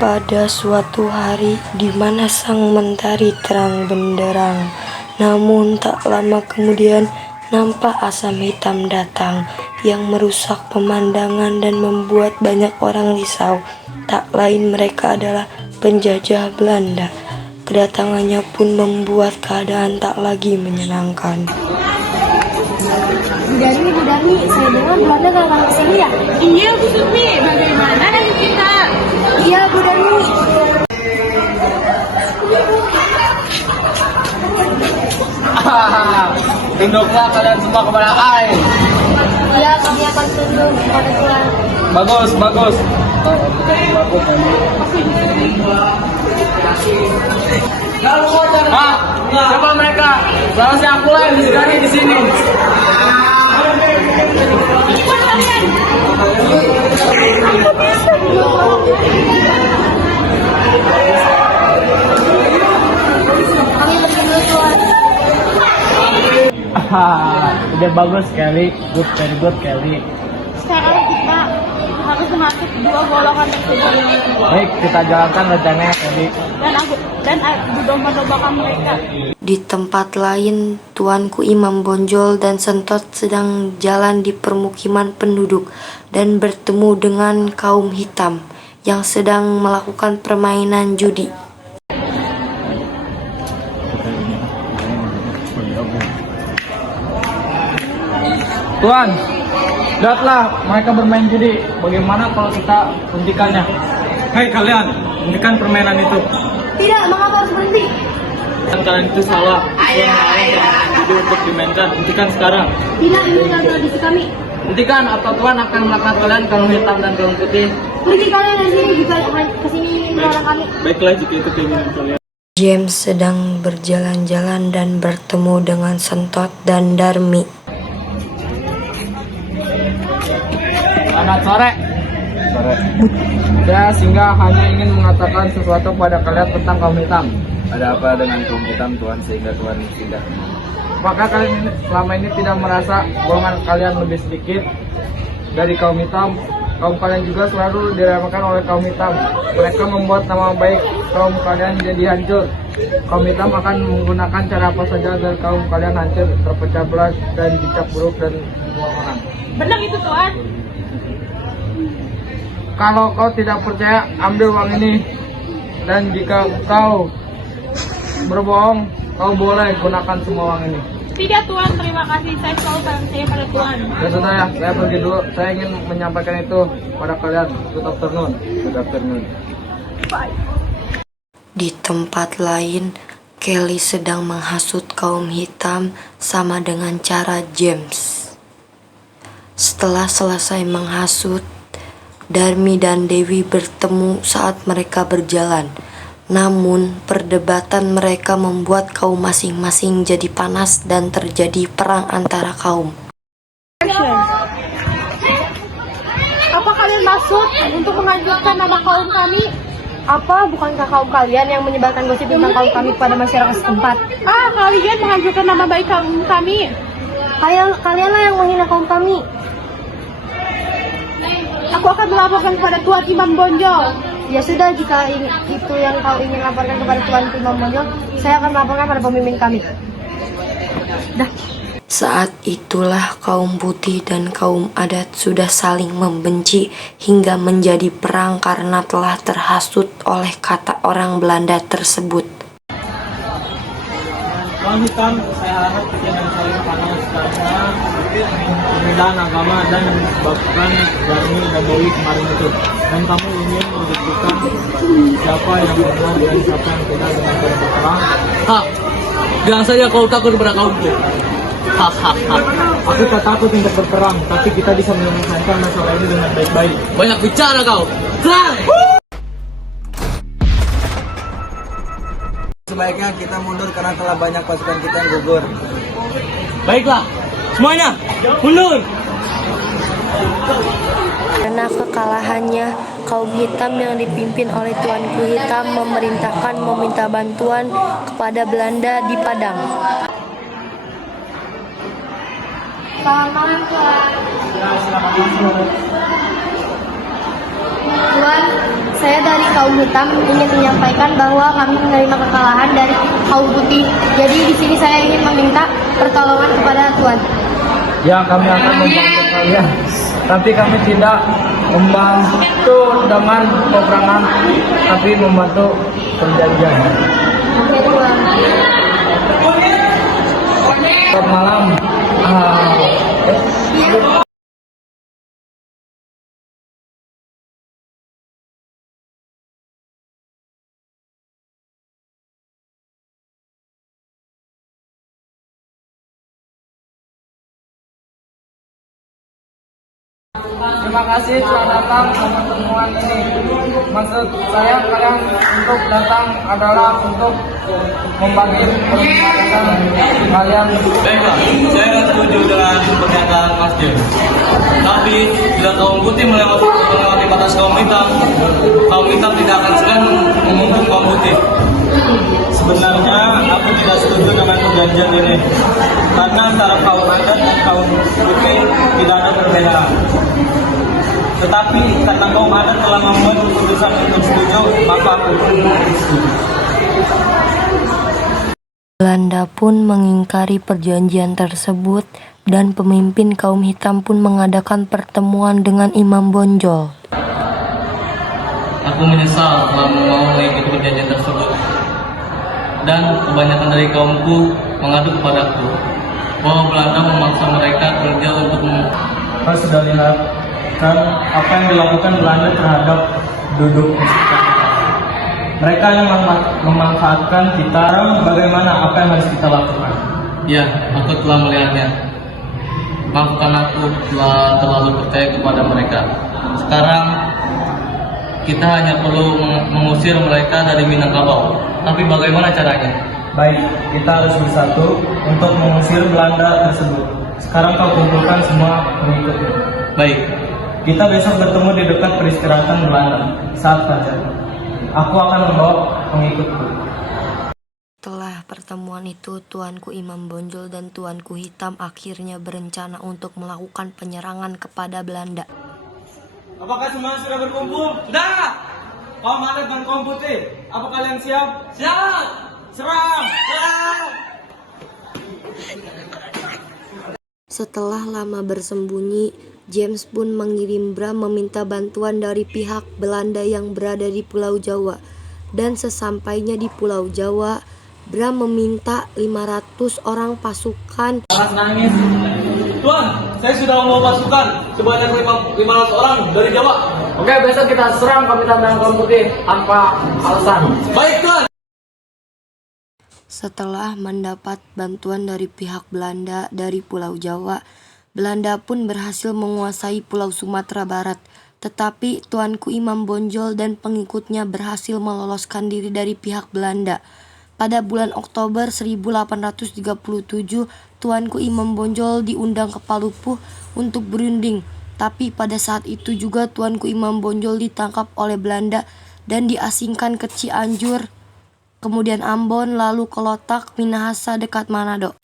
Pada suatu hari di mana sang mentari terang benderang, namun tak lama kemudian nampak asam hitam datang yang merusak pemandangan dan membuat banyak orang risau. Tak lain mereka adalah penjajah Belanda. Kedatangannya pun membuat keadaan tak lagi menyenangkan. Bu Darmi, saya dengar Belanda gak akan kesini ya? Iya Bu Sumi, bagaimana nasib kita? Iya Bu Darmi. Tunduklah kalian semua kepada Ai. Iya, kami akan tunduk kepada Tuhan. Bagus, bagus. Ah, siapa mereka? Seharusnya aku lah yang disegani di sini. Kami bertemu Tuhan. Udah bagus Kelly, good, very good Kelly. Sekarang kita harus masuk dua golongan tersebut Baik, kita jalankan rencananya Kelly. dan domba-dombakan mereka. Di tempat lain, Tuanku Imam Bonjol dan Sentot sedang jalan di permukiman penduduk dan bertemu dengan kaum hitam yang sedang melakukan permainan judi. Tuan, lihatlah mereka bermain judi. Bagaimana kalau kita hentikannya? Hei kalian, hentikan permainan itu. Tidak, mengapa harus berhenti? Dan kalian itu salah. Judi untuk dimainkan. Hentikan sekarang. Tidak, ini bukan tradisi kami. Hentikan atau Tuan akan melakukan kalian kaum hitam dan kaum putih. Pergi kalian dari sini jika kesini melarang kami. Baiklah jika itu keinginan kalian. James sedang berjalan-jalan dan bertemu dengan Sentot dan Darmi. Selamat sore. Saya singgah hanya ingin mengatakan sesuatu pada kalian tentang kaum hitam. Ada apa dengan kaum hitam, Tuan, sehingga Tuan singgah? Apakah kalian selama ini tidak merasa golongan kalian lebih sedikit dari kaum hitam? Kaum kalian juga selalu diremehkan oleh kaum hitam. Mereka membuat nama baik kaum kalian jadi hancur. Kaum hitam akan menggunakan cara apa saja agar kaum kalian hancur, terpecah belah, dan dicap buruk dan dibuang orang. Benar itu Tuhan. Kalau kau tidak percaya, ambil uang ini. Dan jika kau berbohong, kau boleh gunakan semua uang ini. Tidak Tuhan, terima kasih. Saya selalu percaya pada Tuhan. Ya sudah ya, saya pergi dulu. Saya ingin menyampaikan itu pada kalian. Good afternoon. Good afternoon. Di tempat lain, Kelly sedang menghasut kaum hitam sama dengan cara James. Setelah selesai menghasut, Darmi dan Dewi bertemu saat mereka berjalan. Namun, perdebatan mereka membuat kaum masing-masing jadi panas dan terjadi perang antara kaum. Apa kalian maksud untuk menghancurkan nama kaum kami? Apa bukankah kaum kalian yang menyebarkan gosip tentang kaum kami kepada masyarakat setempat? Kalian menghancurkan nama baik kaum kami. Kalianlah yang menghina kaum kami. Aku akan melaporkan kepada Tuan Imam Bonjol. Ya sudah, jika itu yang kau ingin laporkan kepada Tuan Imam Bonjol, saya akan melaporkan pada pemimpin kami. Saat itulah kaum putih dan kaum adat sudah saling membenci hingga menjadi perang karena telah terhasut oleh kata orang Belanda tersebut. Kaum hitam, saya harap jangan saling panas karena perbedaan agama dan yang menyebabkan Darmi dan Dewi kemarin itu. Dan kamu ingin membuktikan siapa yang benar dan siapa yang tidak dengan cara berperang. Bilang saja kau takut kepada kaumku. Aku tak takut untuk berperang, tapi kita bisa menyelesaikan masalah ini dengan baik-baik. Banyak bicara kau. Serang! Sebaiknya kita mundur karena telah banyak pasukan kita yang gugur. Baiklah, semuanya mundur! Karena kekalahannya, kaum hitam yang dipimpin oleh Tuanku Hitam memerintahkan meminta bantuan kepada Belanda di Padang. Selamat malam, Tuan. Ya, selamat malam. Tuan, Saya dari kaum hitam ingin menyampaikan bahwa kami menerima kekalahan dari kaum putih. Jadi di sini saya ingin meminta pertolongan kepada Tuhan. Ya, kami akan membantu kalian. Tapi kami tidak membantu dengan peperangan, tapi membantu perjanjian. Oke, Tuhan. Selamat malam. Terima kasih telah datang ke pertemuan ini. Maksud saya kalian untuk datang adalah untuk membagi pernyataan kalian. Baiklah, saya nggak setuju dengan pernyataan Mas James. Tapi bila kaum putih melewati batas kaum hitam tidak akan segan menghukum kaum putih. Sebenarnya aku tidak setuju dengan perjanjian ini karena antara kaum adat dan kaum putih tidak ada perbedaan. Tetapi karena kaum adat telah membuat keputusan untuk setuju, maka aku pun setuju. Belanda pun mengingkari perjanjian tersebut dan pemimpin kaum hitam pun mengadakan pertemuan dengan Imam Bonjol. Aku menyesal telah mau mengikuti perjanjian tersebut. Dan kebanyakan dari kaumku mengadu kepadaku bahwa Belanda memaksa mereka kerja untuk Kau sudah lihat kan apa yang dilakukan Belanda terhadap penduduk mereka yang memanfaatkan kita. Bagaimana apa yang harus kita lakukan? Ya, aku telah melihatnya. Maafkan aku telah terlalu percaya kepada mereka. Sekarang kita hanya perlu mengusir mereka dari Minangkabau. Tapi bagaimana caranya? Baik, kita harus bersatu untuk mengusir Belanda tersebut. Sekarang kau kumpulkan semua pengikutnya. Baik, Kita besok bertemu di dekat peristirahatan Belanda saat fajar. Aku akan membawa pengikutku. Setelah pertemuan itu, Tuanku Imam Bonjol dan Tuanku Hitam akhirnya berencana untuk melakukan penyerangan kepada Belanda. Apakah semua sudah berkumpul? Sudah! Kaum adat dan kaum putih, apa kalian siap? Siap! Serang! Serang! Setelah lama bersembunyi, James pun mengirim Bram meminta bantuan dari pihak Belanda yang berada di Pulau Jawa. Dan sesampainya di Pulau Jawa, Bram meminta 500 orang pasukan. Jangan nangis. Tuan, saya sudah membawa pasukan sebanyak 500 orang dari Jawa. Oke, besok kita serang kami dan kaum putih tanpa alasan. Baik, Tuan. Setelah mendapat bantuan dari pihak Belanda dari Pulau Jawa, Belanda pun berhasil menguasai Pulau Sumatera Barat. Tetapi Tuanku Imam Bonjol dan pengikutnya berhasil meloloskan diri dari pihak Belanda. Pada bulan Oktober 1837, Tuanku Imam Bonjol diundang ke Palupuh untuk berunding. Tapi pada saat itu juga Tuanku Imam Bonjol ditangkap oleh Belanda dan diasingkan ke Cianjur, kemudian Ambon, lalu ke Lotak, Minahasa dekat Manado.